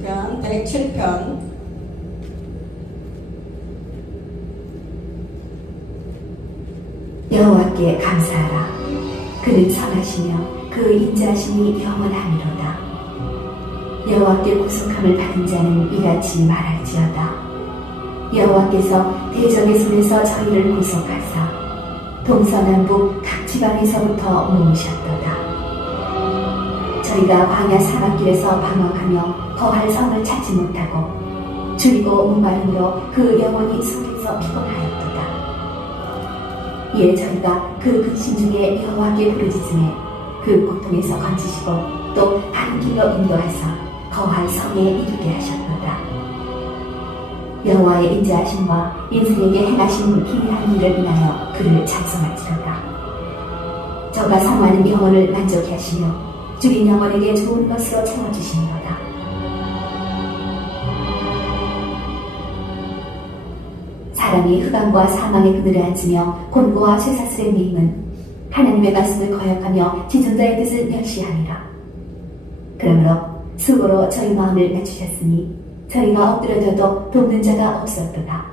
시편 107편 여호와께 감사하라. 그는 선하시며 그 인자하심이 영원하미로다. 여호와께 구속함을 받은 자는 이같이 말할지어다. 여호와께서 대적의 손에서 저희를 구속하사 동서남북 각 지방에서부터 모으셨도다. 저희가 광야 사막길에서 방황하며 거할 성을 찾지 못하고 줄이고 목마름으로 그 영혼이 속에서 피곤하였도다. 이에 저희가 그 근심 중에 여호와께 부르짖음에 그 고통에서 건지시고 또 다른 길로 인도하사 거할 성에 이르게 하셨도다. 여호와의 인자하심과 인생에게 행하신 기이한 일을 인하여 그를 찬송할지로다. 저가 사모하는 영혼을 만족해 하시며 주인 영혼에게 좋은 것으로 채워주시니로다. 사람이 흑암과 사망의 그늘에 앉으며 곤고와 쇠사슬의 미임은 하나님의 말씀을 거역하며 지존자의 뜻을 멸시함이라. 그러므로 수고로 저희 마음을 낮추셨으니 저희가 엎드려져도 돕는 자가 없었도다.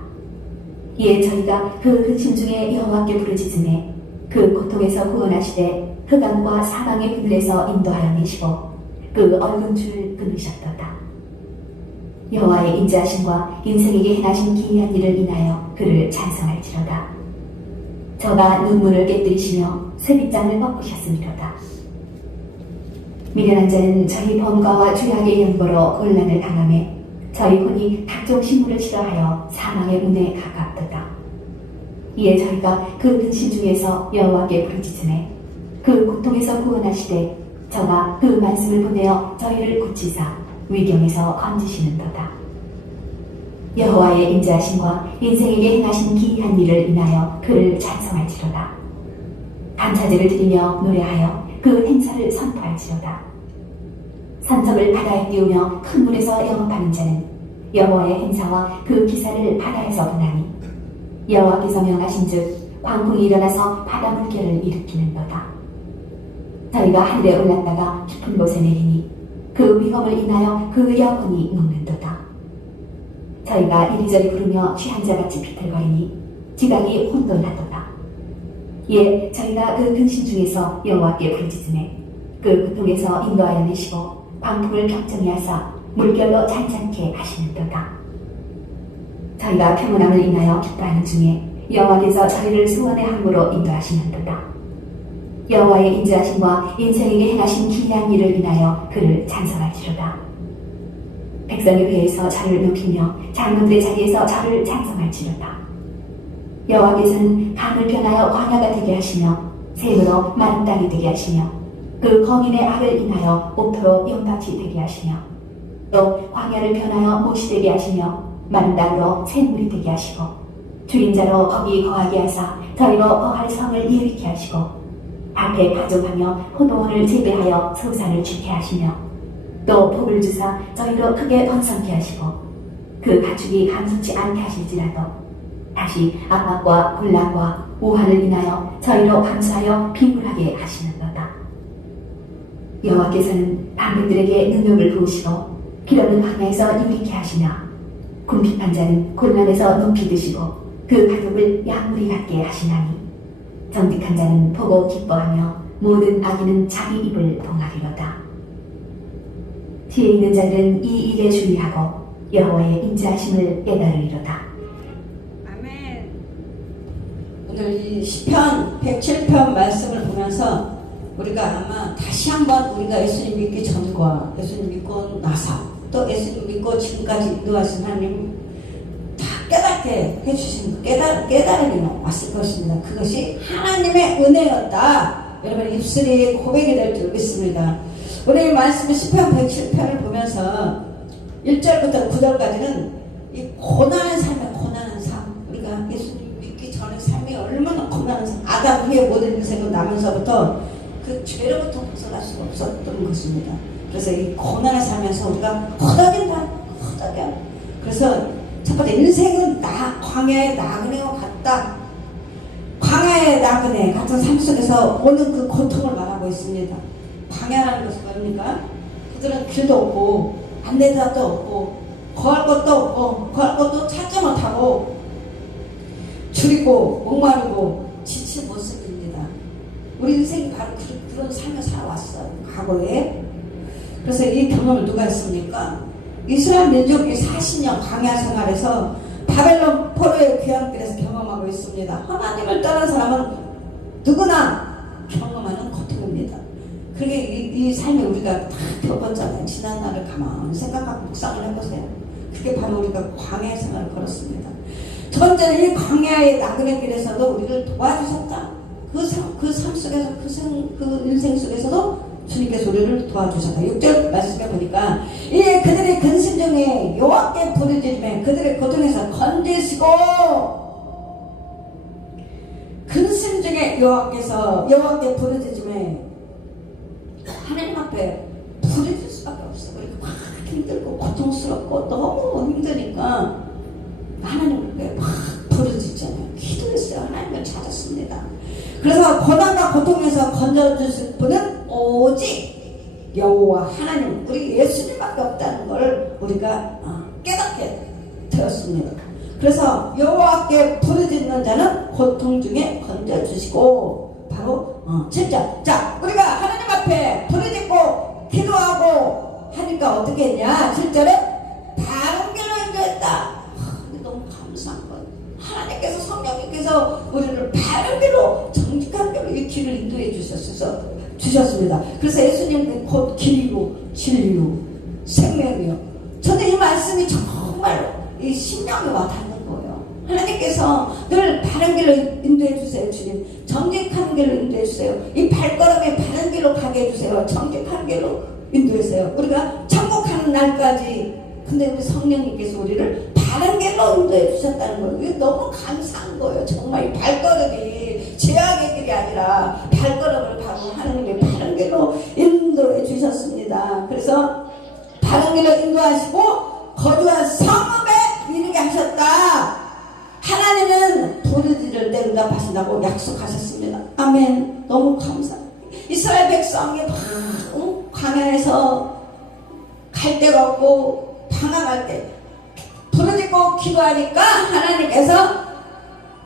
이에 저희가 그 근심 중에 여호와께 부르짖음에 그 고통에서 구원하시되 흑암과 사망의 그늘에서 인도하여 내시고 그 얼굴 줄을 끊으셨도다. 여호와의 인자하심과 인생에게 행하신 기이한 일을 인하여 그를 찬송할지로다. 저가 눈물을 깨뜨리시며 쇠빗장을 꺾으셨음이로다. 미련한 자는 저희 범과와 죄악의 연고로 곤란을 당하며 저희 혼이 각종 식물을 싫어하여 사망의 문에 가깝도다. 이에 저희가 그 근심 중에서 여호와께 부르짖음에 그 고통에서 구원하시되 저가 그 말씀을 보내어 저희를 고치사 위경에서 건지시는도다. 여호와의 인자하심과 인생에게 행하신 기이한 일을 인하여 그를 찬송할지로다. 감사제를 드리며 노래하여 그 행사를 선포할지로다. 산석을 바다에 띄우며 큰 물에서 영업하는 자는 여호와의 행사와 그 기사를 바다에서 보나니 여호와께서 명하신즉 광풍이 일어나서 바다 물결을 일으키는도다. 저희가 하늘에 올랐다가 깊은 곳에 내리니 그 위험을 인하여 그 영혼이 녹는도다. 저희가 이리저리 부르며 취한 자같이 비틀거리니 지각이 혼돈하도다. 이에 저희가 그 근심 중에서 여호와께 부르짖음에 그 고통에서 인도하여 내시고 광풍을 격정히 하사 물결로 잔잔케 하시는도다. 저희가 평온함을 인하여 기뻐하는 중에 여호와께서 저희를 소원의 항구로 인도하시는도다. 여호와의 인자하심과 인생에게 행하신 기이한 일을 인하여 그를 찬송할지로다. 백성의 회에서 저를 높이며 장로들의 자리에서 저를 찬송할지로다. 여호와께서는 강을 변하여 광야가 되게 하시며 샘으로 마른 땅이 되게 하시며 그 거민의 악을 인하여 옥토로 연밭이 되게 하시며 또 광야를 변하여 못이 되게 하시며 마른 땅으로 샘물이 되게 하시고 주인자로 거기 거하게 하사 저희로 거할 성을 일으키게 하시고 밭에 가족하며 포도원을 재배하여 소산을 주게 하시며 또 복을 주사 저희로 크게 번성케 하시고 그 가축이 감솟지 않게 하실지라도 다시 압박과 곤란과 우환을 인하여 저희로 감수하여 비굴하게 하시는도다. 여호와께서는 방백들에게 능력을 부으시고 길없는 광야에서 유리케 하시며 궁핍한 자는 곤란에서 높이 드시고 그 가족을 양무리 같게 하시나니 정직한 자는 보고 기뻐하며 모든 악인은 자기 입을 봉하리로다. 지혜 있는 자들은 이 일에 주의하고 여호와의 인자하심을 깨달으리로다. 아멘. 오늘 이 시편 107편 말씀을 보면서 우리가 아마 다시 한번 우리가 예수님 믿기 전과 예수님 믿고 나서 또 예수님 믿고 지금까지 인도하신 하나님 다 깨닫게 해주신 깨달음이 왔을 것입니다. 그것이 하나님의 은혜였다. 여러분 입술이 고백이 될 줄 믿습니다. 오늘 이 말씀 시편 107편을 보면서 1절부터 9절까지는 이 고난의 삶이야. 고난의 삶. 우리가 예수님 믿기 전의 삶이 얼마나 고난의 삶. 아담 후에 모든 인생을 나면서부터 그 죄로부터 벗어날 수가 없었던 것입니다. 그래서 이 고난을 살면서 우리가 허덕인다. 그래서 첫 번째 인생은 광야의 나그네와 같다. 광야의 나그네 같은 삶 속에서 오는 그 고통을 말하고 있습니다. 광야라는 것은 뭡니까? 그들은 길도 없고 안내자도 없고 거할 것도 없고 거할 것도 찾지 못하고 줄이고 목마르고 지친 모습입니다. 우리 인생이 바로 그런 삶을 살아왔어요. 과거에. 그래서 이 경험을 누가 했습니까? 이스라엘 민족이 40년 광야 생활에서 바벨론 포로의 귀향길에서 경험하고 있습니다. 하나님을 떠난 사람은 누구나 경험하는 고통입니다. 그게 이 삶에 우리가 다 겪었잖아요. 지난 날을 가만히 생각하고 묵상을 해보세요. 그게 바로 우리가 광야 생활을 걸었습니다. 두 번째는 이 광야의 나그네 길에서도 우리를 도와주셨다. 그 삶 속에서 그 인생 속에서도 주님께서 우리를 도와주셨다. 6절 말씀해 보니까 이에 그들의 근심 중에 여호와께 부르짖으며 그들의 고통에서 건지시고 근심 중에 여호와께 부르짖으며 하나님 앞에 부르짖을 수밖에 없어. 우리가 막 힘들고 고통스럽고 너무 힘드니까 하나님 앞에 막 부르짖잖아요. 기도했어요. 하나님을 찾았습니다. 그래서 고난과 고통에서 건져주실 분은 오직 여호와 하나님, 우리 예수님밖에 없다는 걸 우리가 깨닫게 되었습니다. 그래서 여호와께 부르짖는 자는 고통 중에 건져주시고 바로 7절. 자, 우리가 하나님 앞에 부르짖고 기도하고 하니까 어떻게 했냐? 7절에 바른 길로 인도했다. 너무 감사한 거예요. 하나님께서 성령님께서 우리를 바른 길로 정직한 길로 이 길을 인도해 주셨습니다. 그래서 예수님은 곧 길이요 진리요 생명이요. 저는 이 말씀이 정말 이 심령에 와닿는 거예요. 하나님께서 늘 바른 길로 인도해 주세요. 주님 정직한 길로 인도해 주세요. 이 발걸음에 바른 길로 가게 해주세요. 정직한 길로 인도해 주세요. 우리가 천국 가는 날까지. 근데 우리 성령님께서 우리를 바른 길로 인도해 주셨다는 거예요. 이게 너무 감사한 거예요. 정말 이 발걸음이 죄악의 길이 아니라 발걸음을 바로 하나님의 바른 길로 인도해 주셨습니다. 그래서 바른 길로 인도하시고 거주한 성읍에 이르게 하셨다. 하나님은 부르짖을 때 응답하신다고 약속하셨습니다. 아멘. 너무 감사합니다. 이스라엘 백성이 광야에서 갈 데가 없고 방황할 때 부르짖고 기도하니까 하나님께서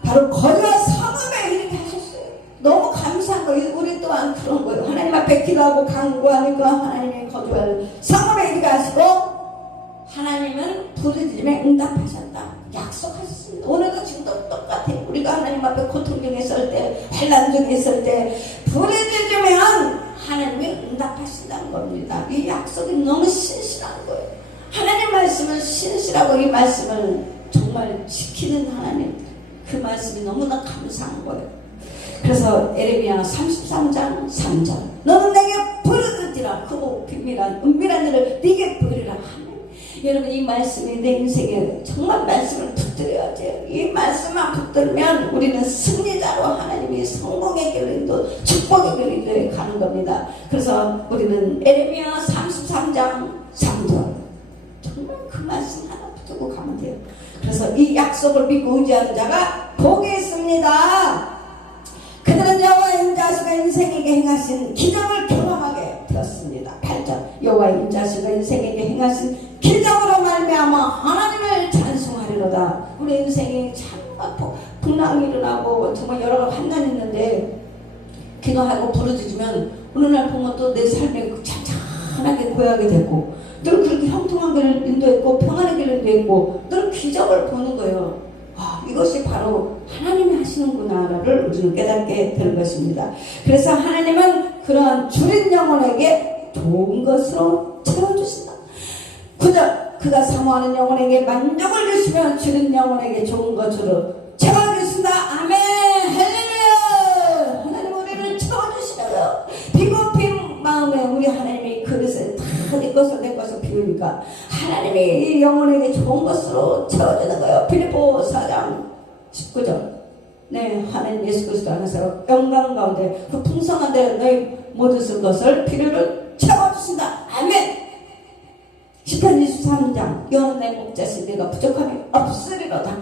바로 거주한 성읍에 이렇게 하셨어요. 너무 감사한 거예요. 우리 또한 그런 거예요. 하나님 앞에 기도하고 간구하니까 하나님이 거주할 성읍에 이렇게 하시고 하나님은 부르짖음에 응답하셨다. 약속하셨습니다. 오늘도 지금도 똑같아요. 우리가 하나님 앞에 고통 중에 있을 때, 환난 중에 있을 때 부르짖으면 하나님이 응답하신다는 겁니다. 이 약속이 너무 신실한 거예요. 하나님 말씀은 신실하고 이 말씀을 정말 지키는 하나님, 그 말씀이 너무나 감사한 거예요. 그래서 에레미야 33장 3절 너는 내게 부르짖으라 크고 은밀한 일을 네게 보이리라 하네. 여러분 이 말씀이 내 인생에 정말 말씀을 붙들어야 돼요. 이 말씀만 붙들면 우리는 승리자로 하나님이 성공의 길로 인도 축복의 길로 인도해 가는 겁니다. 그래서 우리는 에레미야 33장 3절 정말 그 말씀 하나 붙들고 가면 돼요. 그래서 이 약속을 믿고 의지하는 자가 복이 있습니다. 그들은 여호와의 인자수가 인생에게 행하신 기적을 경험하게 되었습니다. 8절 여호와의 인자수가 인생에게 행하신 기적으로 말미암아 하나님을 찬송하리로다. 우리 인생이 정말 풍랑이 일어나고 정말 여러 가지 환난이 있는데 기도하고 부르짖으면 어느 날 보면 또 내 삶에 찬찬하게 고요하게 되고 늘 그렇게 형통한 길을 인도했고 평안의 길을 인도했고 늘 기적을 보는 거예요. 이것이 바로 하나님이 하시는구나를 우리는 깨닫게 되는 것입니다. 그래서 하나님은 그러한 줄인 영혼에게 좋은 것으로 채워주신다. 그가 사모하는 영혼에게 만족을 주시면 줄인 영혼에게 좋은 것으로 채워주신다. 아멘. 할렐루야. 하나님 우리를 채워주시려고요. 비고픈 마음에 우리 하나님이 그릇을 다 내 것을 비우니까 하나님이 이 영혼에게 좋은 것으로 채워주는 거예요. 빌립보 4장 19절 네, 하나님 예수 그리스도 안에서 영광 가운데 그 풍성한 데 너희 모두 쓴 것을 비료를 채워주신다. 아멘. 시편 23장 여호와 내 목자신 내가 부족함이 없으리로다.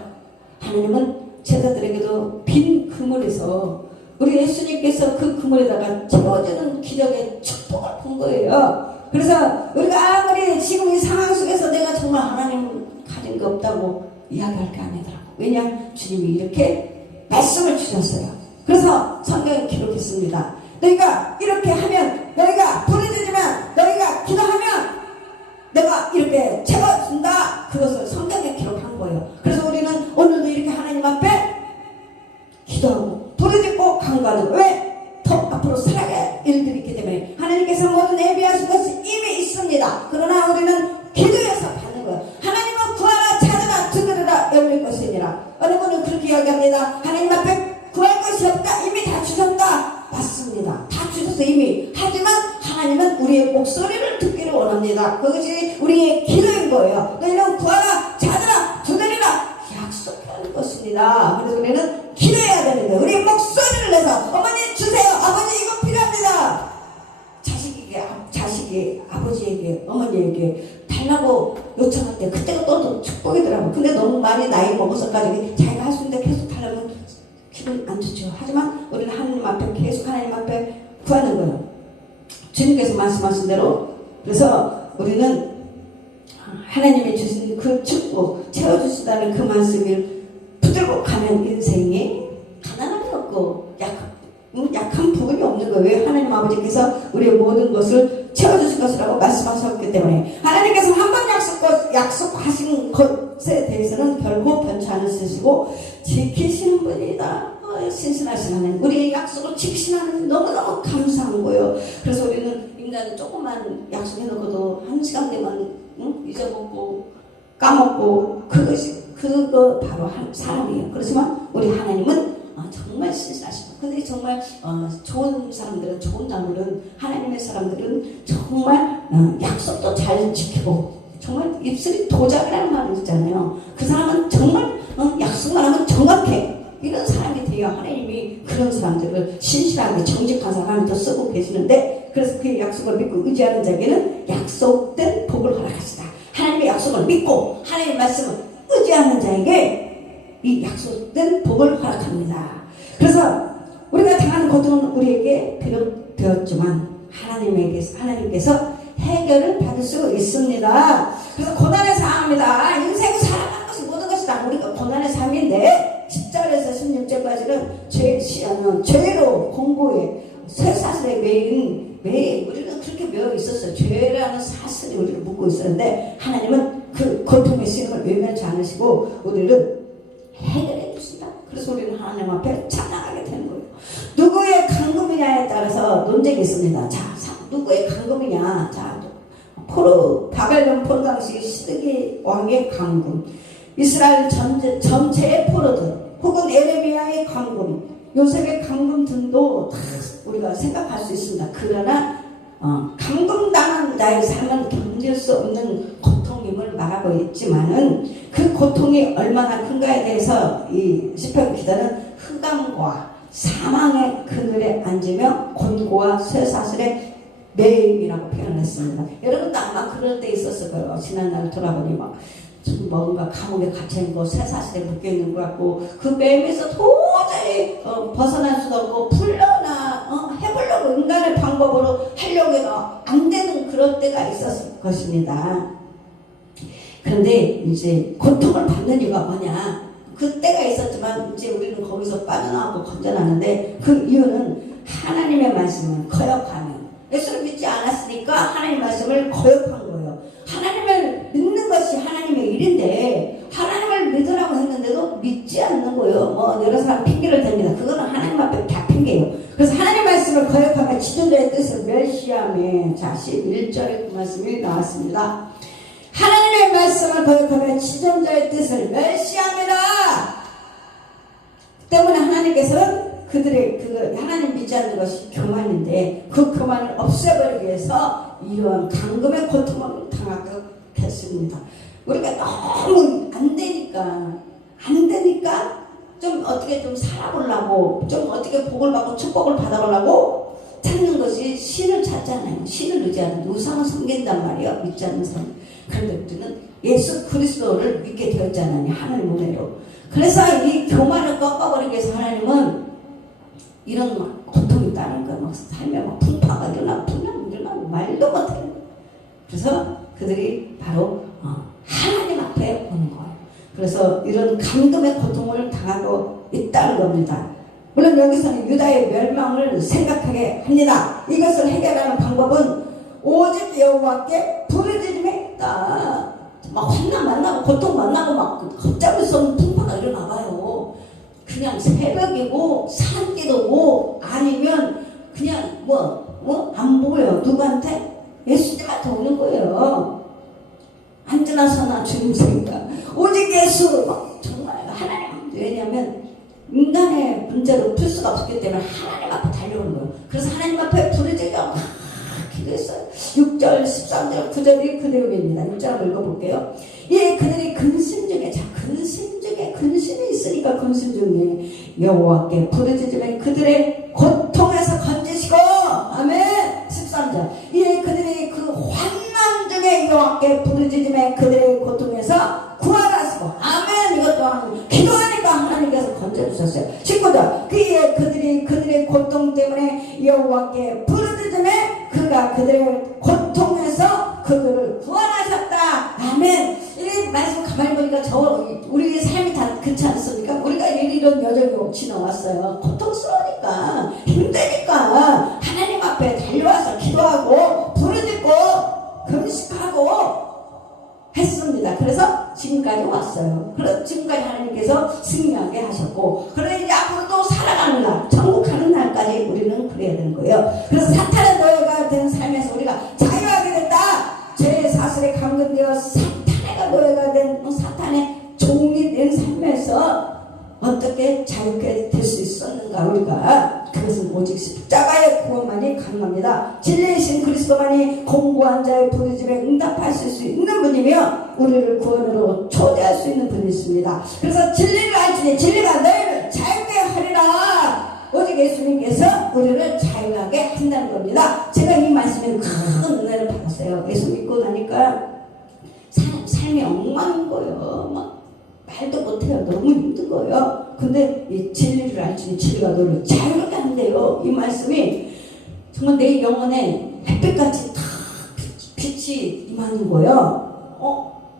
하나님은 제자들에게도 빈 그물에서 우리 예수님께서 그 그물에다가 채워주는 기적의 축복을 본 거예요. 그래서 우리가 아무리 지금 이 상황 속에서 내가 정말 하나님 가진 게 없다고 이야기할 게 아니더라고. 왜냐? 주님이 이렇게 말씀을 주셨어요. 그래서 성경에 기록했습니다. 너희가 이렇게 하면, 너희가 부르짖으면, 너희가 기도하면 내가 이렇게 채워준다. 그것을 성경에 기록한 거예요. 그래서 우리는 오늘도 이렇게 하나님 앞에 기도하고 부르짖고 간구하는. 왜? 더 앞으로 살아갈 일들이 있기 때문에 하나님께서 모든 예비하신 것이 이미 있습니다. 그러나 우리는 기도해서 받는 거예요. 하나님은 구하라, 찾으라, 두드리라, 열릴 것이니라. 어느 분은 그렇게 이야기합니다. 하나님 앞에 구할 것이 없다. 이미 다 주셨다. 맞습니다. 다 주셔서 이미. 하지만 하나님은 우리의 목소리를 듣기를 원합니다. 그것이 우리의 기도인 거예요. 너희는 구하라, 찾으라, 두드리라, 약속하는 것입니다. 그래서 우리는 기도해야 되는 거예요. 우리의 목소리를 내서 어머니 주세요. 아버지 이거 필요합니다. 자식이 아버지에게, 어머니에게 달라고 요청할 때 그때가 또 축복이더라고요. 근데 너무 많이 나이 먹어서까지 자기가 할 수 있는데 계속 달라면 기분 안 좋죠. 하지만 우리는 하나님 앞에 계속 하나님 앞에 구하는 거예요. 주님께서 말씀하신 대로. 그래서 우리는 하나님이 주신 그 축복, 채워주시다는 그 말씀을 붙들고 가면 인생이 가난함이 없고 약한 부분이 없는 거예요. 왜? 하나님 아버지께서 우리의 모든 것을 채워주실 것이라고 말씀하셨기 때문에. 하나님께서 한 번 약속하신 것에 대해서는 결코 변치 않으시고 지키시는 분이다. 신실하신 하나님, 우리의 약속을 지키시는 하나님 너무너무 감사한 거예요. 그래서 우리는 인간은 조금만 약속해놓고도 한 시간 되면 잊어먹고 까먹고, 그거 바로 사람이에요. 그렇지만 우리 하나님은 정말 신실하시고, 근데 정말 좋은 사람들은, 좋은 나물은, 하나님의 사람들은 정말 약속도 잘 지키고, 정말 입술이 도장이라는 말이 있잖아요. 그 사람은 정말 약속만 하면 정확해. 이런 사람이 되어 하나님이 그런 사람들을 신실하게 정직한 사람을 더 쓰고 계시는데, 그래서 그 약속을 믿고 의지하는 자에게는 약속된 복을 허락하시다. 하나님의 약속을 믿고 하나님의 말씀을 의지하는 자에게 이 약속된 복을 허락합니다. 그래서 우리가 당하는 고통은 우리에게 비롯되었지만 하나님께서 해결을 받을 수 있습니다. 그래서 고난의 삶이다. 인생 살아가는 것이 모든 것이다. 우리가 고난의 삶인데 10절에서 16절까지는 죄로 공고해 쇠사슬에 매인 우리는 그렇게 매여 있었어요. 죄라는 사슬이 우리를 묶고 있었는데 하나님은 그 고통의 신음을 외면치 않으시고 우리를 해결해 주신다. 그래서 우리는 하나님 앞에 찬양하게 되는 거예요. 누구의 강금이냐에 따라서 논쟁이 있습니다. 자, 누구의 강금이냐? 자, 바벨론 포로 당시 시드기 왕의 강금, 이스라엘 전체의 포로들, 혹은 에레미야의 강금, 요셉의 강금 등도 다 우리가 생각할 수 있습니다. 그러나 강금당한 자의 삶은 견딜 수 없는 고통임을 말하고 있지만은 그 고통이 얼마나 큰가에 대해서 이 시편 기자는 흑암과 사망의 그늘에 앉으며 곤고와 쇠사슬의 매임이라고 표현했습니다. 여러분도 아마 그럴 때 있었을 거예요. 지난날 돌아보니 좀 뭔가 감옥에 갇혀있는 거, 쇠사슬에 묶여있는 것 같고 그 매임에서 도저히 벗어날 수도 없고 풀려나 해보려고 인간의 방법으로 하려고 해도 안 되는 그럴 때가 있었을 것입니다. 그런데 이제 고통을 받는 이유가 뭐냐? 그때가 있었지만 이제 우리는 거기서 빠져나오고 건져나는데 그 이유는 하나님의 말씀을 거역하는, 예수를 믿지 않았으니까 하나님의 말씀을 거역한 거예요. 하나님을 믿는 것이 하나님의 일인데 하나님을 믿으라고 했는데도 믿지 않는 거예요. 여러 사람 핑계를 댑니다. 그거는 하나님 앞에 다 핑계예요. 그래서 하나님의 말씀을 거역하며 지존자의 뜻을 멸시하며, 자 11절에 그 말씀이 나왔습니다. 하나님의 말씀을 거역하며 지존자의 뜻을 멸시합니다. 때문에 하나님께서는 그들의 하나님 믿지 않는 것이 교만인데 그 교만을 없애버리기 위해서 이러한 강금의 고통을 당하게 됐습니다. 우리가 너무 안 되니까 좀 어떻게 좀 살아보려고, 좀 어떻게 복을 받고 축복을 받아보려고 찾는 것이 신을 찾잖아요. 신을 의지하는 우상을 섬긴단 말이에요. 믿지 않는 사람. 그런데 우리는 예수 그리스도를 믿게 되었잖아요. 하늘 은혜로. 그래서 이 교만을 꺾어버리기 위해서 하나님은 이런 고통이 있다는 거, 막 삶에 막 풍파가 일어나고 말도 못해. 그래서 그들이 바로 하나님 앞에 오는 거예요. 그래서 이런 감동의 고통을 당하고 있다는 겁니다. 물론 여기서는 유다의 멸망을 생각하게 합니다. 이것을 해결하는 방법은 오직 여호와께 부르짖음에 있다. 막 환난 만나고 고통 만나고 막 걷잡을 수 없는 풍파가 일어나봐요. 그냥 새벽이고 산기도고 아니면 그냥 안 보여. 누구한테? 예수님한테 오는 거예요. 앉으나 서나 주님 생각. 오직 예수. 정말 하나님. 왜냐하면 인간의 문제로 풀 수가 없기 때문에 하나님 앞에 달려오는 거예요. 그래서 하나님 앞에 부르짖어 기도했어요. 6절, 13절, 9절이 그 내용입니다. 6절 읽어볼게요. 예, 그들이 근심 중에, 근심이 있으니까 근심 중에 여호와께 부르짖으면 그들의 고통에서 건지시고, 아멘. 13절. 예, 그들이 그 환난 중에 여호와께 부르짖으면 그들의 고통에서 구원하시고, 아멘. 이것 또한 기도하니까 하나님께서 건져주셨어요. 19절. 그의 그들의 고통 때문에 여호와께 부르짖으면 그가 그들의 고통에서 그들을 구원하셨다. 아멘. 이 말씀 가만히 보니까 우리의 삶이 다 그렇지 않습니까? 우리가 이런 여정이 지나왔어요. 고통스러우니까, 힘드니까 하나님 앞에 달려와서 기도하고 부르짖고 금식하고 했습니다. 그래서 지금까지 왔어요. 그래서 지금까지 하나님께서 승리하게 하셨고, 그래 이제 앞으로도 살아가는 날, 천국 가는 날까지 우리는 그래야 되는 거예요. 그래서 사탄의 노예가 된 삶에서 우리가 자유하게 됐다. 죄 사슬에 감금되어 사탄의 노예가 된 사탄의 종이 된 삶에서 어떻게 자유하게 될 수 있었는가? 우리가 그것은 오직 십자가의 구원만이 가능합니다. 진리이신 그리스도만이 공고한 자의 부르짖음에 응답하실 수 있는 분이며 우리를 구원으로 초대할 수 있는 분이십니다. 그래서 진리를 알지니 진리가 너희를 자유하게 하리라. 오직 예수님께서 우리를 자유하게 한다는 겁니다. 제가 이 말씀에 큰 은혜를 받았어요. 예수 믿고 나니까 삶이 엉망인 거예요. 막 말도 못해요. 너무 힘든 거예요. 근데 이 진리를 알지니 진리가 너를 자유롭게 한대요. 이 말씀이 정말 내 영혼에 햇빛같이 탁 빛이 임하는 거예요.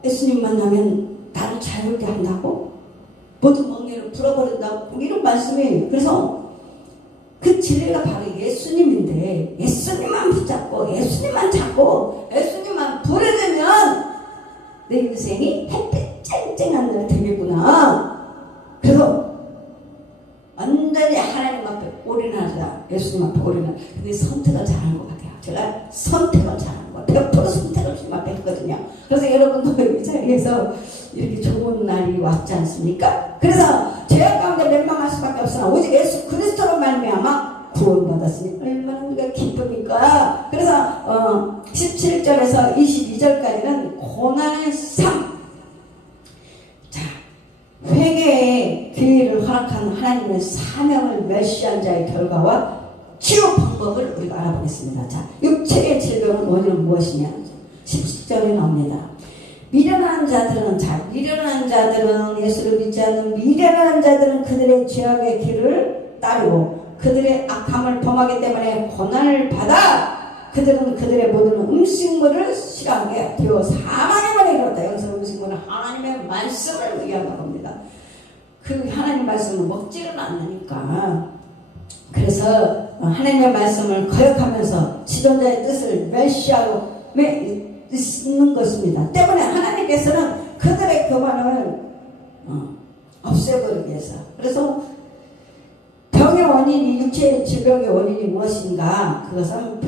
예수님 만나면 나를 자유롭게 한다고? 모든 멍에를 풀어버린다고? 이런 말씀이. 그래서 그 진리가 바로 예수님인데 예수님만 붙잡고 예수님만 잡고 예수님만 부르짖으면 내 인생이 햇빛 쨍쨍한 날 되겠구나. 그래서 완전히 하나님 앞에 올인하자. 예수님 앞에 올인하자. 근데 선택을 잘하는 것 같아요. 제가 선택을 잘하는 것 같아요. 100% 선택을 주님 앞에 했거든요. 그래서 여러분도 이 자리에서 이렇게 좋은 날이 왔지 않습니까? 그래서 죄악 가운데 멸망할 수밖에 없으나 오직 예수 그리스도로 말미암아 구원받았으니 얼마나 우리가 기쁩니까? 그래서 17절에서 22절까지는 고난의 삶, 자, 회개의 기회를 허락한 하나님의 사명을 멸시한 자의 결과와 치유 방법을 우리가 알아보겠습니다. 자, 육체의 질병은 원인은 무엇이냐? 17절에 나옵니다. 미련한 자들은 예수를 믿지 않는 미련한 자들은 그들의 죄악의 길을 따르고 그들의 악함을 범하기 때문에 고난을 받아 그들은 그들의 모든 음식물을 싫어하게 되어 사망의 문에 이르렀다. 여기서 음식물은 하나님의 말씀을 의미하는 겁니다. 그 하나님 말씀을 먹지를 않으니까. 그래서 하나님의 말씀을 거역하면서 지존자의 뜻을 멸시하고 있는 것입니다. 때문에 하나님께서는 그들의 교만을 없애버리기 위해서. 그래서 병의 원인이 육체의 질병의 원인이 무엇인가? 그것은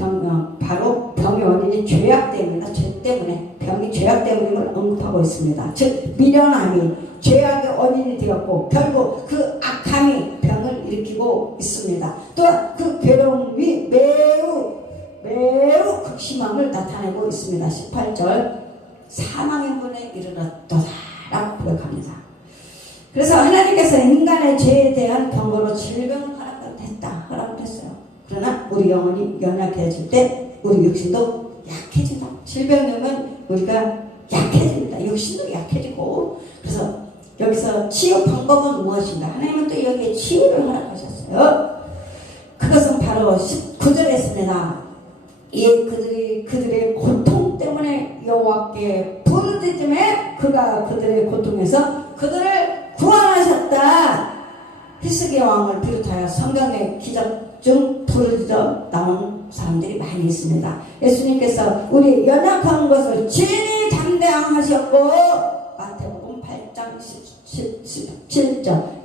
바로 병의 원인이 죄악 때문이다. 죄 때문에 병이 죄악 때문임을 언급하고 있습니다. 즉 미련함이 죄악의 원인이 되었고 결국 그 악함이 병을 일으키고 있습니다. 또한 그 괴로움이 매우 극심함을 나타내고 있습니다. 18절 사망의 문에 이르렀도다라고 고백합니다. 그래서 하나님께서 인간의 죄에 대한 경고로 질병을 허락했어요. 그러나 우리 영혼이 연약해질 때 우리 육신도 약해진다. 질병이면 우리가 약해집니다. 육신도 약해지고. 그래서 여기서 치유 방법은 무엇인가? 하나님은 또 여기에 치유를 허락하셨어요. 그것은 바로 19절에 있습니다. 그들의 고통 때문에 우리가 그들의 고통에서 그들을 구원하셨다. 히스기야 왕을 비롯하여 성경의 기적 중 부르짖어 나온 사람들이 많이 있습니다. 예수님께서 우리 연약한 것을 친히 담당하셨고, 마태복음 8장 17절.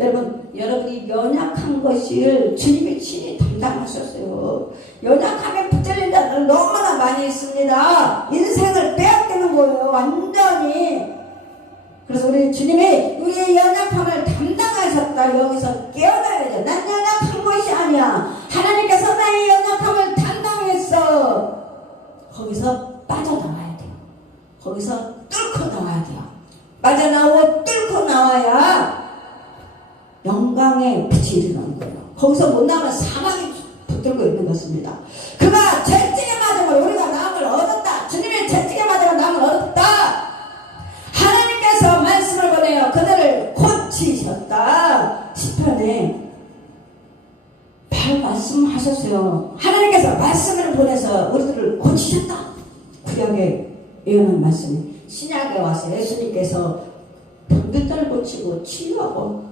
여러분이 연약한 것을 주님이 친히 담당하셨어요. 연약함에 붙들린 자들 너무나 많이 있습니다. 인생을 빼앗기는 거예요, 완전히. 그래서 우리 주님이 우리의 연약함을 담당하셨다. 여기서 깨어나야죠. 난 연약한 것이 아니야. 하나님께서 나의 연약함을 담당했어. 거기서 빠져나와야 돼요. 거기서 뚫고 나와야 돼요. 빠져나오고 뚫고 나와야 영광의 빛이 일어나는 거예요. 거기서 못 나오면 사망이 붙들고 있는 것입니다. 그가 채찍에 맞음으로 우리가 나음을 얻었다. 주님의 채찍에 맞으면 나음을 얻었다. 하나님께서 말씀을 보내요. 그들을 고치셨다. 시편에 바로 말씀하셨어요. 하나님께서 말씀을 보내서 우리들을 고치셨다. 구약에 예언한 말씀이 신약에 와서 예수님께서 병들자를 고치고 치유하고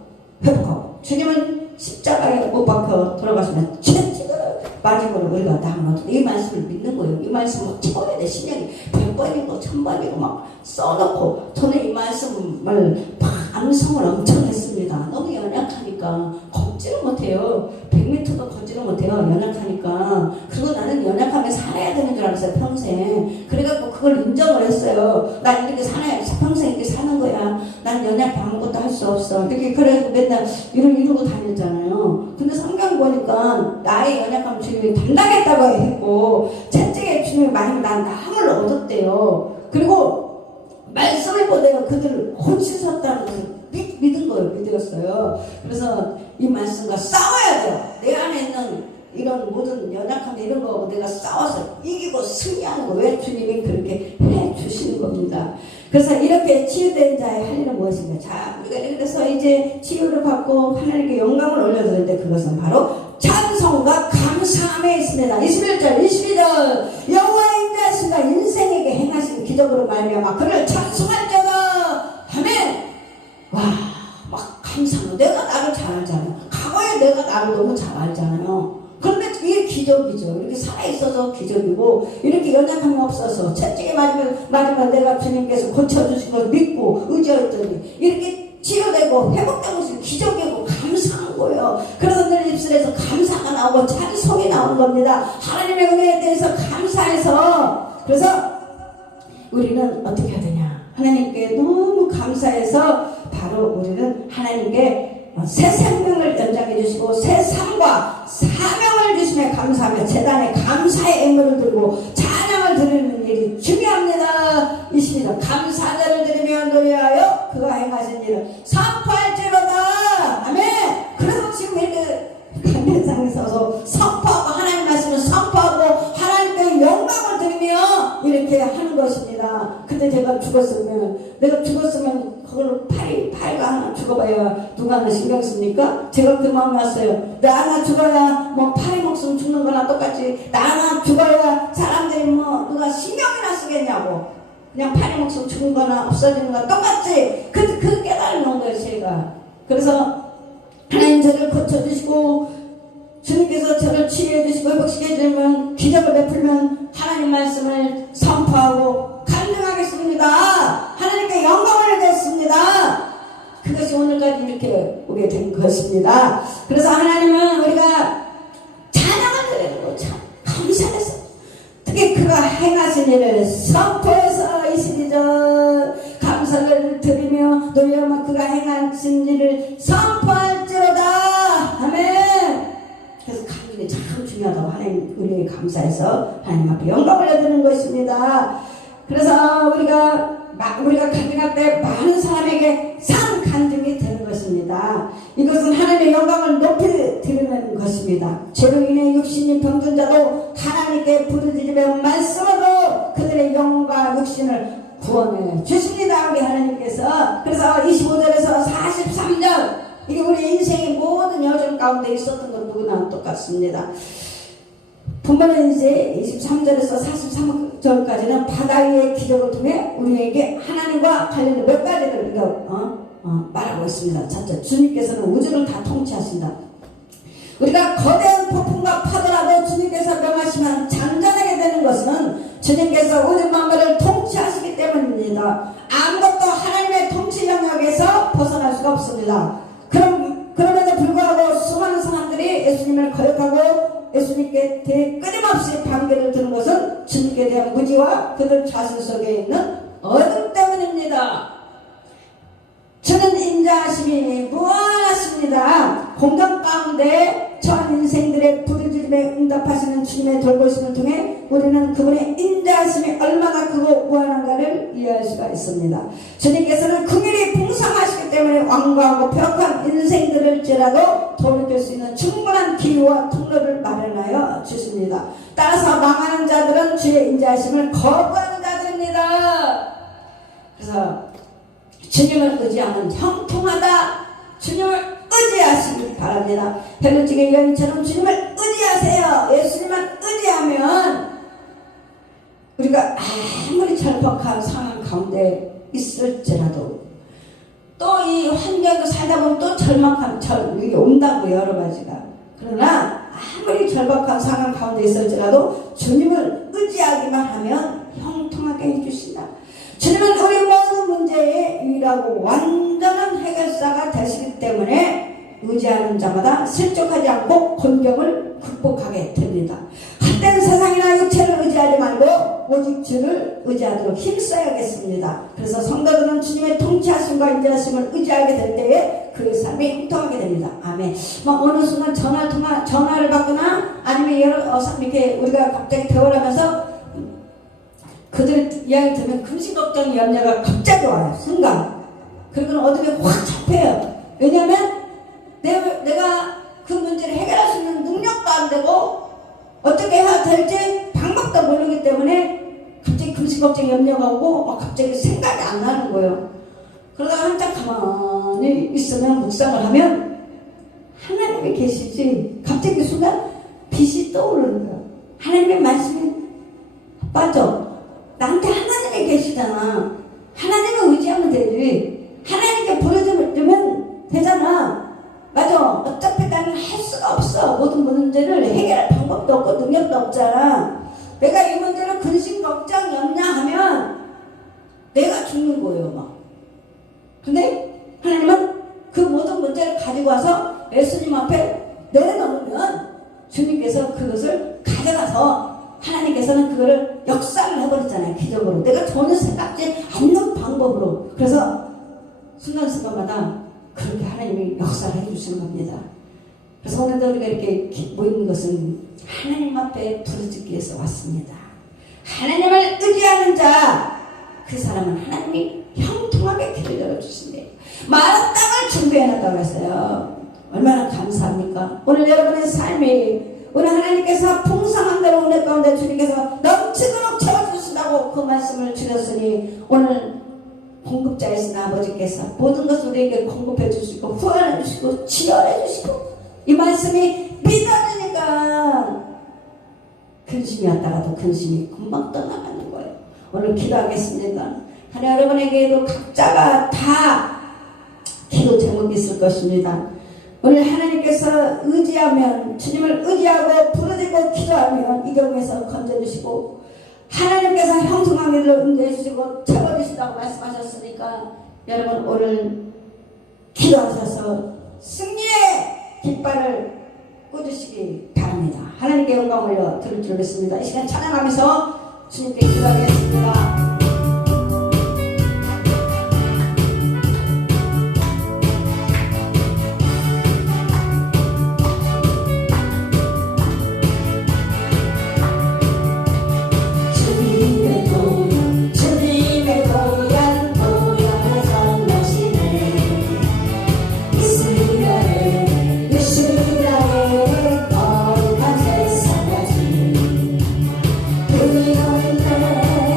회복하고, 주님은 십자가에 못 박혀 돌아가시면 채찍으로 맞음으로 우리가 나아가는 이 말씀을 믿는 거예요. 이 말씀을 채워야 돼. 신약이 100번이고 1000번이고 막 써놓고, 저는 이 말씀을 암송을 엄청 했습니다. 너무 연약하니까 걷지를 못해요. 100m도 걷지를 못해요. 연약하니까. 그리고 나는 연약하게 살아야 되는 줄 알았어요, 평생. 그래갖고 그걸 인정을 했어요. 난 이렇게 살아야 평생 이렇게 사는 거야. 난 연약해 아무것도 할 수 없어. 이렇게 그래서 맨날 이러고 다녔잖아요. 근데 성경 보니까 나의 연약함 주님이 담당했다고 했고, 채찍에 주님이 많이 난 나음을 얻었대요. 그리고 말씀을 보내요. 그들을 고치셨다는 것을 믿은 거예요. 믿었어요. 그래서 이 말씀과 싸워야 돼요. 내 안에 있는 이런 모든 연약함 이런 거하고 내가 싸워서 이기고 승리하는 거. 왜 주님이 그렇게 해주시는 겁니다. 그래서 이렇게 치유된 자의 할 일은 무엇인가? 자, 우리가 이래서 이제 치유를 받고 하나님께 영광을 올려드는데, 그것은 바로 찬송과 감사함에 있습니다. 21절, 22절. 여호와 인자하신가 인생에게 행하신 기적으로 말미암아 그를 찬송할지어다. 아멘. 와, 막 감사하고. 내가 나를 잘 알잖아요. 과거에 내가 나를 너무 잘 알잖아요. 그런데 이게 기적이죠. 이렇게 살아있어서 기적이고, 이렇게 연약함이 없어서 채찍에 맞으면 내가 주님께서 고쳐주신 걸 믿고 의지했더니 이렇게 치료되고 회복된 것이 기적이고 감사한 거예요. 그래서 늘 입술에서 감사가 나오고 찬송이 나오는 겁니다. 하나님의 은혜에 대해서 감사해서. 그래서 우리는 어떻게 해야 되냐? 하나님께 너무 감사해서 바로 우리는 하나님께 새 생명을 연장해 주시고 새 삶과 사명을 주시며 감사하며 제단에 감사의 예물을 들고 찬양을 드리는 일이 중요합니다. 22절. 감사절을 드리며 노래하여 그가 행하신 일을 선포할지로다. 아멘. 그래서 지금 이렇게 강대상에 서서 선포하고, 하나님 말씀을 선포하고 하나님께 영광을 드리며 이렇게 하는 것입니다. 근데 내가 죽었으면 그걸로 팔가 하나 죽어봐야 누가 하나 신경 씁니까? 제가 그 마음이 왔어요. 나 하나 죽어야 뭐 팔이 목숨 죽는 거나 똑같이, 나 하나 죽어야 사람들이 뭐 누가 신경이나 쓰겠냐고. 그냥 팔이 목숨 죽는 거나 없어지는 거나 똑같지. 그 깨달은 거예요, 제가. 그래서 하나님 저를 고쳐주시고 주님께서 저를 치유해주시고 회복시켜주면, 기적을 베풀면 하나님 말씀을 선포하고 간증하겠습니다. 하나님께 영광을 드렸습니다. 그것이 오늘까지 이렇게 오게 된 것입니다. 그래서 하나님은 우리가 찬양을 드리는 거 참 감사해서, 특히 그가 행하신 일을 선포해서 22절 감사를 드리며 노래하며 그가 행하신 일을 선포할지로다. 아멘. 그래서 감격이 참 중요하다고, 하나님 은혜에 감사해서 하나님 앞에 영광을 올려드리는 것입니다. 그래서 우리가 간증할 때 많은 사람에게 상 간증이 되는 것입니다. 이것은 하나님의 영광을 높이 드리는 것입니다. 죄로 인해 육신이 병든 자도 하나님께 부르짖으며 말씀으로 그들의 영과 육신을 구원해 주십니다. 우리 하나님께서. 그래서 25절에서 43절, 이게 우리 인생의 모든 여정 가운데 있었던 것 누구나 똑같습니다. 본문은 이제 23절에서 43절까지는 바다 위의 기적을 통해 우리에게 하나님과 관련된 몇 가지를 말하고 있습니다. 첫째, 주님께서는 우주를 다 통치하신다. 우리가 거대한 폭풍과 파도라도 주님께서 명하시면 잠잠하게 되는 것은 주님께서 우주 만물을 통치하시기 때문입니다. 아무것도 하나님의 통치 영역에서 벗어날 수가 없습니다. 그럼에도 불구하고 수많은 사람들이 예수님을 거역하고 예수님께 대해 끊임없이 반개를 드는 것은 주님께 대한 무지와 그들 자신 속에 있는 어둠 때문입니다. 주는 인자하심이 무한하십니다. 공경 가운데 처한 인생들의 부르짖음에 응답하시는 주님의 돌보심을 통해 우리는 그분의 인자하심이 얼마나 크고 무한한가를 이해할 수가 있습니다. 주님께서는 긍휼이 풍성하시기 때문에 완고하고 폐역한 인생들을지라도 돌이킬 수 있는 충분한 기회와 통로를 마련하여 주십니다. 따라서 망하는 자들은 주의 인자하심을 거부하는 자들입니다. 그래서 주님을 의지하면 형통하다. 주님을 의지하시기 바랍니다. 헬루증의 여인처럼 주님을 의지하세요. 예수님만 의지하면 우리가 아무리 절박한 상황 가운데 있을지라도 또 이 환경도 살다 보면 또 절박한 일이 온다고 여러 가지가. 그러나 아무리 절박한 상황 가운데 있을지라도 주님을 의지하기만 하면 형통하게 해주신다. 주님은 우리 모든 문제의 유일하고 완전한 해결사가 되시기 때문에 의지하는 자마다 실족하지 않고 곤경을 극복하게 됩니다. 헛된 세상이나 육체를 의지하지 말고 오직 주를 의지하도록 힘써야겠습니다. 그래서 성도들은 주님의 통치하심과 인자하심을 의지하게 될 때에 그의 삶이 형통하게 됩니다. 아멘. 어느 순간 전화를 받거나 아니면 이렇게 우리가 갑자기 대화를 하면서 그들 이야기 들으면 금식 걱정이 염려가 갑자기 와요. 순간. 그리고는 어둠에 확 잡혀요. 왜냐하면 내가 그 문제를 해결할 수 있는 능력도 안 되고 어떻게 해야 될지 방법도 모르기 때문에 갑자기 금식 걱정 염려가 오고 갑자기 생각이 안 나는 거예요. 그러다가 한참 가만히 있으면 묵상을 하면 하나님이 계시지. 갑자기 그 순간 빛이 떠오르는 거예요. 하나님의 말씀이 빠져. 나한테 하나님이 계시잖아. 하나님을 의지하면 되지. 하나님께 부르짖으면 되잖아. 맞아. 어차피 나는 할 수가 없어. 모든 문제를 해결할 방법도 없고 능력도 없잖아. 내가 이 문제를 근심 걱정 염려하면 내가 죽는 거예요. 막. 근데 하나님은 그 모든 문제를 가지고 와서 예수님 앞에 내려놓으면 주님께서 그것을 가져가서 하나님께서는 그거를 역사를 해버렸잖아요. 기적으로. 내가 전혀 생각지 않는 방법으로. 그래서 순간순간마다 그렇게 하나님이 역사를 해주시는 겁니다. 그래서 오늘도 우리가 이렇게 모이는 것은 하나님 앞에 부르짖기 위해서 왔습니다. 하나님을 의지하는 자, 그 사람은 하나님이 형통하게 길을 열어주신대요. 마른 땅을 준비해놨다고 했어요. 얼마나 감사합니까? 오늘 여러분의 삶이 오늘 하나님께서 풍성한 대로 은혜 가운데 주님께서 넘치도록 채워주신다고 그 말씀을 주셨으니 오늘 공급자이신 아버지께서 모든 것을 우리에게 공급해 주시고 후원해 주시고 지원해 주시고 이 말씀이 믿어지니까 근심이 왔다가도 근심이 금방 떠나가는 거예요. 오늘 기도하겠습니다. 하나 여러분에게도 각자가 다 기도 제목이 있을 것입니다. 오늘 하나님께서 의지하면 주님을 의지하고 부르짖고 기도하면 이 경우에서 건져주시고 하나님께서 형통하기를 응대해주시고 채워주신다고 말씀하셨으니까 여러분 오늘 기도하셔서 승리의 깃발을 꽂으시기 바랍니다. 하나님께 영광 올려 드릴 줄 믿습니다. 이 시간 찬양하면서 주님께 기도하겠습니다. 우리 너의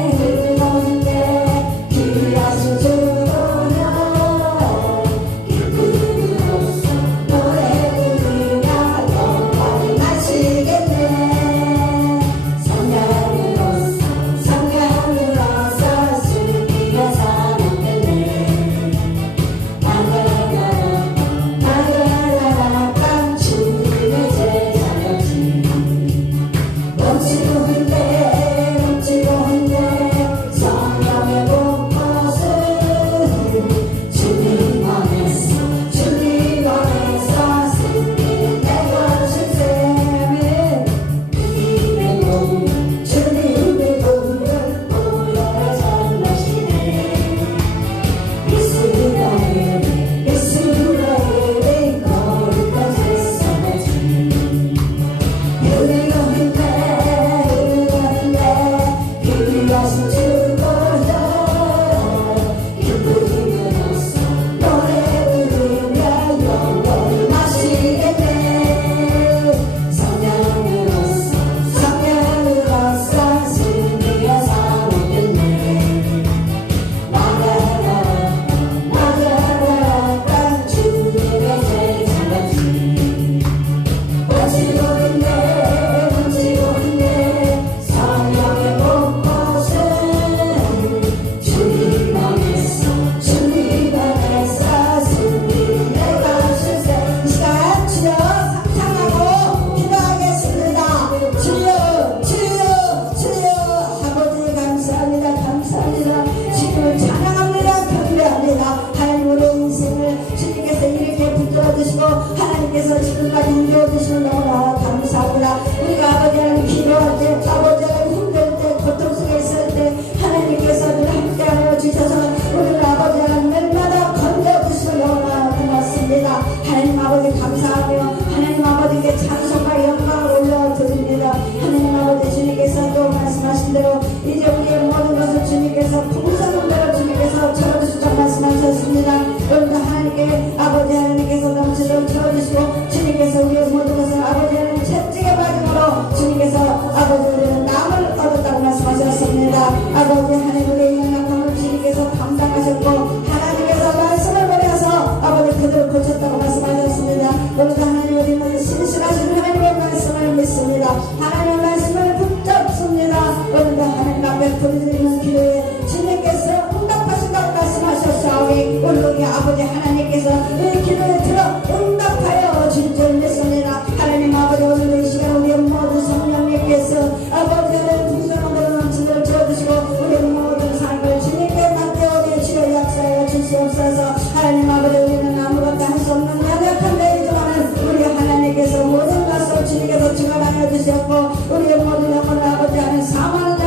말씀하셨습니다. 아버지 하나님 우리의 연약함을 주님께서 감당하셨고 하나님께서 말씀을 보내서 아버지 그들을 고쳤다고 말씀하셨습니다. 오늘도 하나님 우리는 신실하신 하나님의 말씀을 믿습니다. 하나님의 말씀을 붙잡습니다. 오늘도 하나님 앞에 부르짖는 기도에 주님께서 응답하신다고 말씀하셨사오니 오늘 아버지 하나님께서 이 기도에 들어 응답하여 주실 줄 믿습니다. 하나님 아버지 오늘 이 시간 우리의 모든 성령님께서 아버지의 풍성함으로 넘치도록 주어주시고 우리의 모든 삶을 주님께 맡겨 우리의 치료 역사에 주시옵소서. 하나님 아버지 우리는 아무것도 할 수 없는 연약한 배이지만 우리 하나님께서 모든 것을 주님께서 주관하여 주셨고 우리의 모든 영혼을 아버지 하는 사망을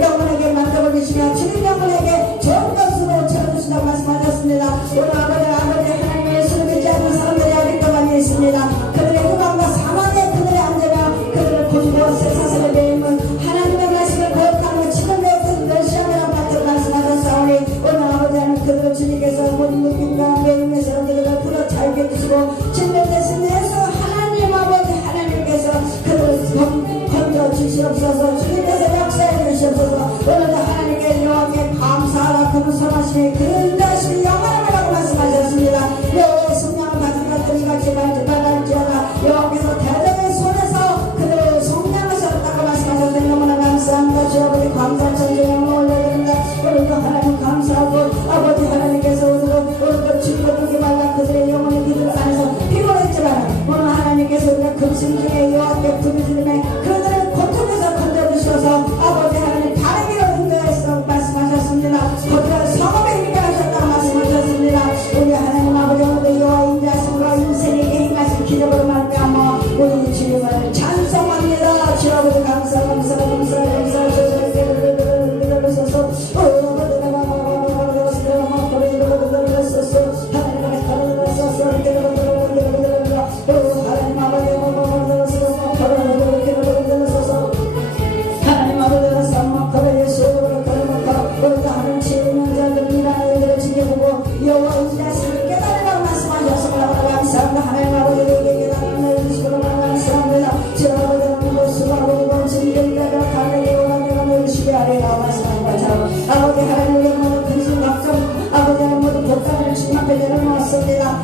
영혼에게 만들어주시며 주님 영혼에게 좋은 것으로 채워주신다고 말씀하셨습니다. 오늘 아버지 하나님의 예수를 믿지 않는 사람들이 아직도 많이 있습니다. 그들의 후광과 사망에 그들의 안전과 그들을 고집하고 세상에 매임은 하나님의 말씀을 거역하며 지금 내 그들을 시험이라고 말씀하셨사오니 오늘 아버지 하나님 그들을 주님께서 모든 묶임과 매임에서 그들을 풀어 자유게 해주시고 진정 대신 예수 하나님 아버지 하나님께서 그들을 건져 주시옵소서. 주님께서 역사해 주시옵소서. 오늘도 하나님께 여호와께 감사하라 그분선하심이 근자심이 영원하라고 말씀하셨습니다. 여호와의 성령을 가진 것들이 같이 말할지어다. 여호와께서 대적의 손에서 그들을 성량하셨다고 말씀하셨더니 너무나 감사합니다. 주 아버지 감사 천주 영광 올려드립니다. 오늘도 하나님 감사하고 아버지 하나님께서 오늘도 주님께 말라 그들의 영혼이 그들 안에서 피곤했지만 오늘 하나님께서 우리가 금신 중에 여호와께 부르짖음에 그들을 고통에서 건져주셔서 아버지 하나님 다른 길로 인도해서 말씀하셨습니다. 그들을 성업에 이르게 하셨다고 말씀하셨습니다. 우리 하나님 아버지 오늘도 여호와 인자하심으로 인생에게 행하신 기적으로 말미암아 우리 주님을 찬송합니다. 주 아버지 감사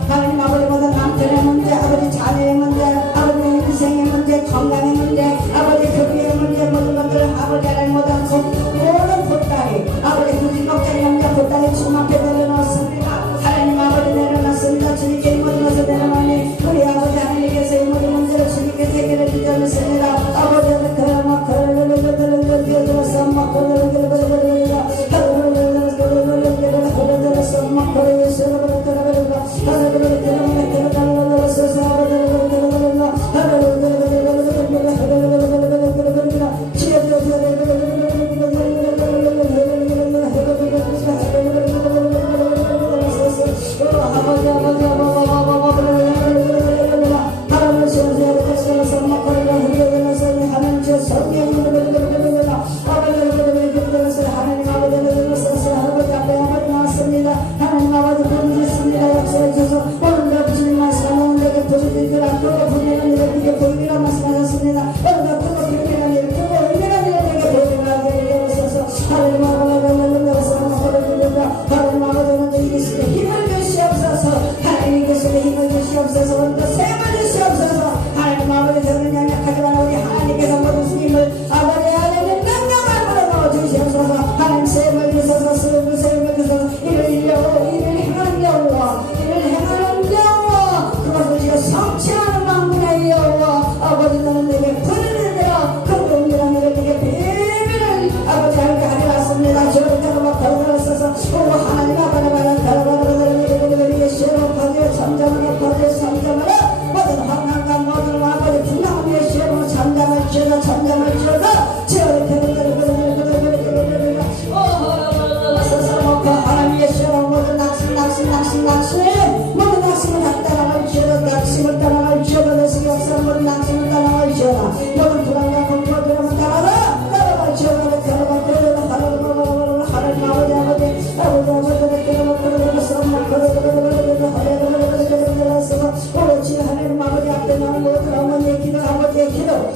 하나님 아버지 모든 남편의 문제 아버지 자녀의 문제 아버지 인생의 문제 건강의 문제 아버지 교육의 문제 모든 것들 아버지 하나님 모든 보따리 아버지 구직업자의 남자 보따리 주님 앞에 내려놓습니다. 하나님 아버지 내려놨습니다. 주님께 이 모든 것을 내려놓으니 우리 아버지 하나님께서 이 모든 문제를 주님께서 해결해 주셨습니다. 아버지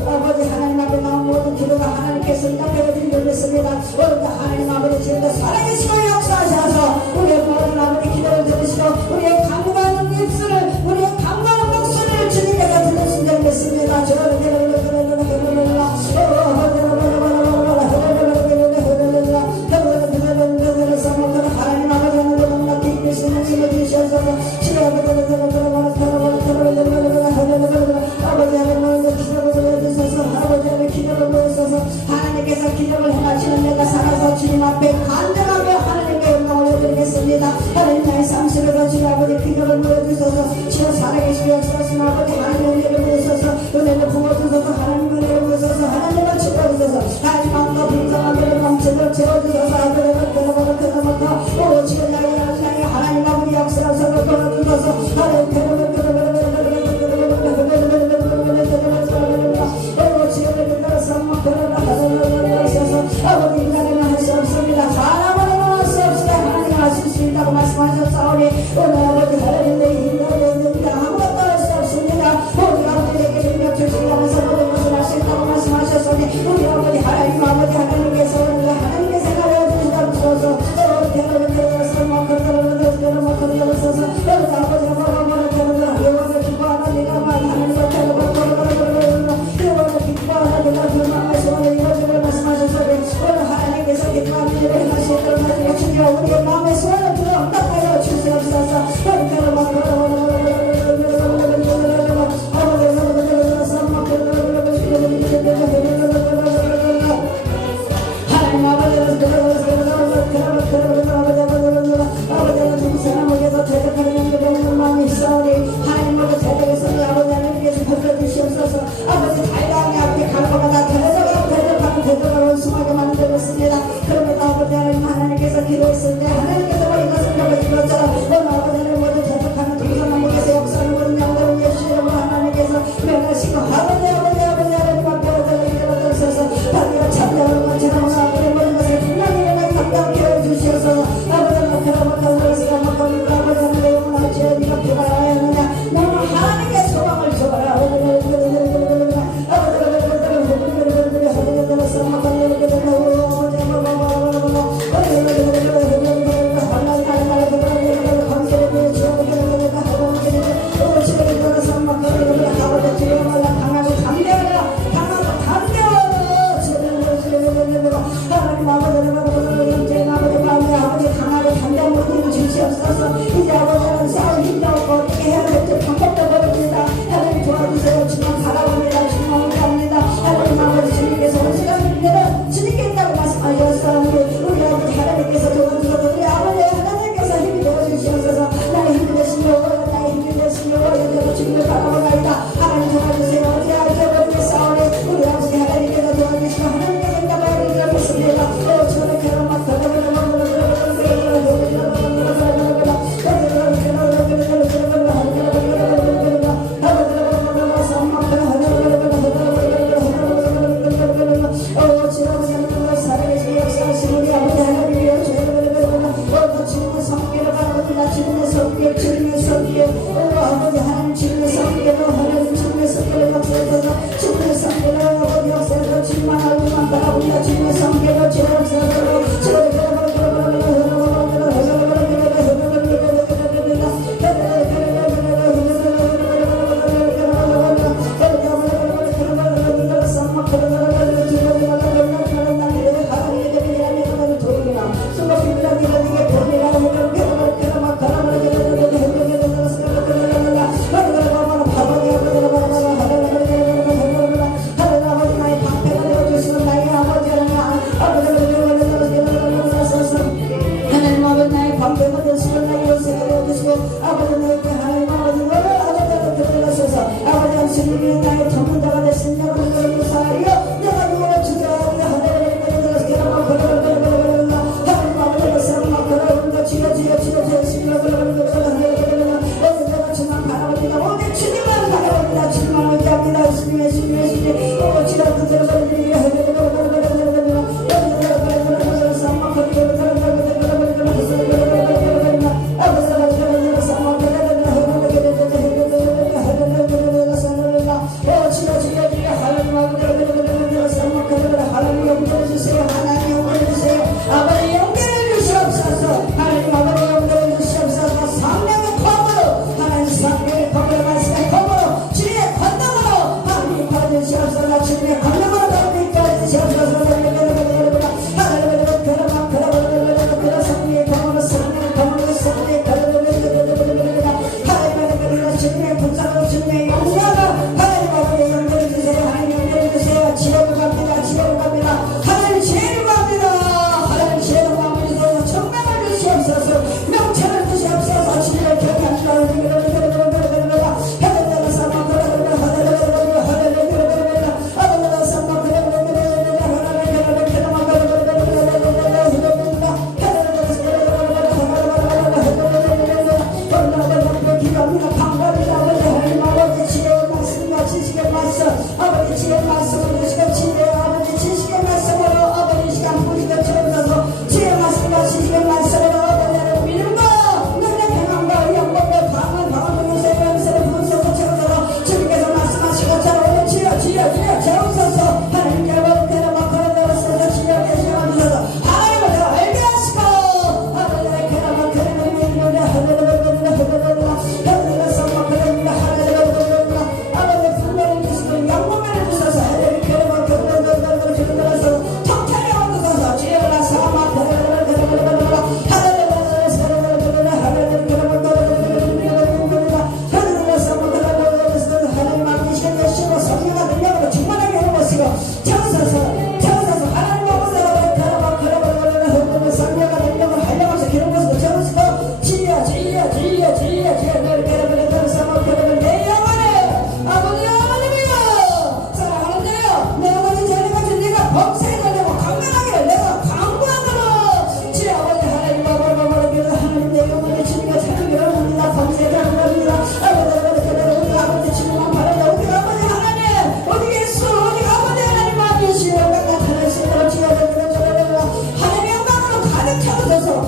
아버지 하나님 앞에 나온 모든 기도가 하나님께서 응답해 드린 줄 믿습니다. 하나님 아버지 지금도 살아계시고 역사하셔서 우리의 모든 아버지 기도를 들으시고 우리의 강구하는 입술을 우리의 강구하는 목소리를 주님께서 들으신 줄 믿습니다. 하나님 아버지 오늘도 높이 계시는 힘을 주셔서 아버지 하나님을 기도를 해주셔서 아버지 하나님 기도를 모여서서 하나님께서 기도를 행하시는 내가 살아서 주님 앞에 간절하게 하나님께 영광을 올려드리겠습니다. 하나님 나의 삶 속에서 주님 아버지 기도를 모여주셔서 주여 살아계시고 역사하신 아버지 하나님 은혜를 부으셔서 은혜를 부어주셔서 하나님 은혜를 부으셔서 하나님을 축복하셔서 하나님 마음과 분성한 그의 넘치도록 채워주셔서 아버지를 끊어먹고 오직 나의 하나님 아버지 역사하셔서 도와주셔서 하나님 아버지 인간에는 할 수 없습니다. 사람으로는 할 수 없으나 하나님 하실 수 있다고 말씀하셨사오니 오늘 아버지 하나님 내 인간이 없는다 아무것도 할 수 없습니다. 오직 아버지에게 능력 주시면서 모든 것을 할 수 있다고 말씀하셨으니 우리 아버지 하나님 아버지 하나님께서 하나님께서 가르쳐주시옵소서 대하면서 아버지가 뭐라고 영원을 기뻐하는 네가 말 하나님과 영원을 기뻐하는 네가 그 마음의 소원을 이루어주길 말씀하셨으니 오늘 하나님께서 기뻐하는 일을 행하시도록 하시고 주여 우리의 마음의 소원을 들어 응답하여 주시옵소서. 하나님 아버지는 두 사람을 위해서 대적하는 영들이 없는 마음이 있사오니 하나님 모두 대적에서는 아버지 하나님께서 건져주시옵소서. 아버지 달강의 앞에 갈고마다 대적하는 원수하게 만들었습니다. 그러면서 아버지 하나님 하나님께서 기도했을 때 하나님께서 뭐 이것을 잡으신 것처럼 오늘 아버지 하나님 모두 대적하는 두 사람에게서 역사하는 모든 양들을 예수님으로 하나님께서 명하시고 아버지 하나님 앞에 얻어주셔서 자기가 참되는 것처럼 아버지 모든 것을 분명히 감당케 해주시옵소서. 아버지 네가 필요하여 하느냐 너는 하나님의 소망을 줘라.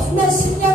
험난 심령